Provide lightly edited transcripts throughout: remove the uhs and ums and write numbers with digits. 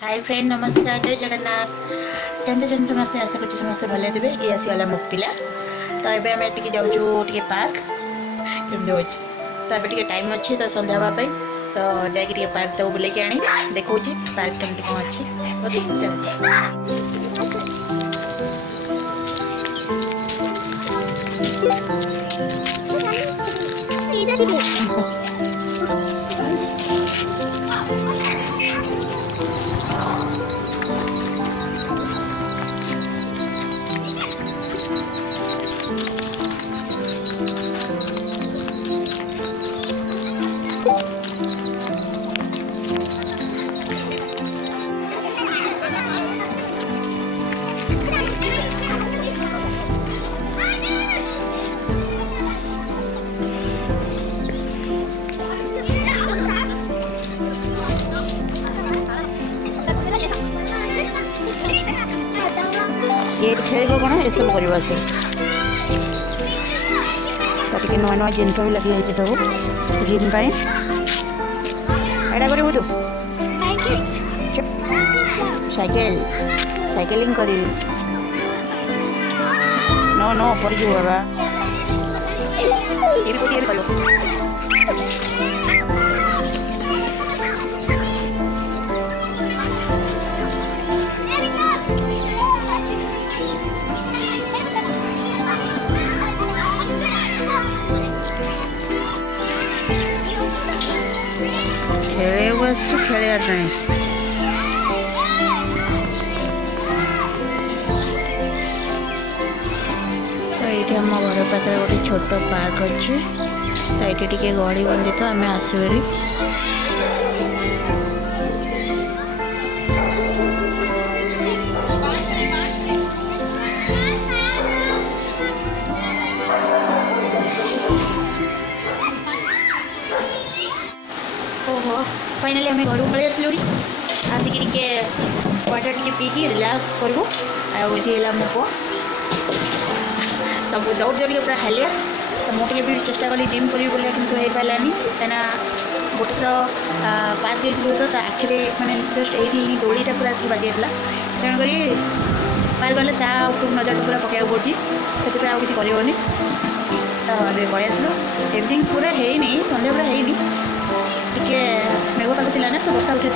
Hi friend, नमस्कार, जय जगन्नाथ। केमती जन समस्ते आशा कर समस्ते भले थे। ये आसीगला मो पिला तो ये आम टे जाऊँ पार्क केमती हो तो ये टाइम अच्छी तो सन्ध्या हाँपाई तो जाकि पार्क तक बुले आनी देखा पार्क केमती कौन अच्छी। ओके चल ये खेल कौन ये सब कर नुआ नुआ जिन भी लगी सब जिम एटा करू तू साइकिल साइकिलिंग कर नो नो पड़ बाबा खेले बस खेल तो ये आम घर पाखे गोटे छोट पार्क अच्छे तो ये गहली बंदी तो आम आसू फाइनाली आम घर पलि आसलु आसिक वाटर टी पीकी रिलैक्स करूँ आला मो पु सब दौड़ दौड़ पूरा हालिया तो मुझे भी चेष्टा कली जिम करी बोले कि हो पारानी कहीं गोटे थर पार्क जाइलु तो आखिरे माने जस्ट यही दौड़ीटा पूरा आसिक बाजी तेणुक पार्क गले नजर पूरा पकड़ा पड़ी से आउ कि करनी तो पलि आसलु इवनिंग पूरा है सन्ध्या पूरा है टे मेघ पाग थी ना तो बर्षा उठे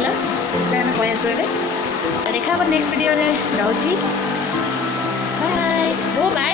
आम पलि आसू देखा नेक्स्ट वीडियो रोची बाय। ओ बाय।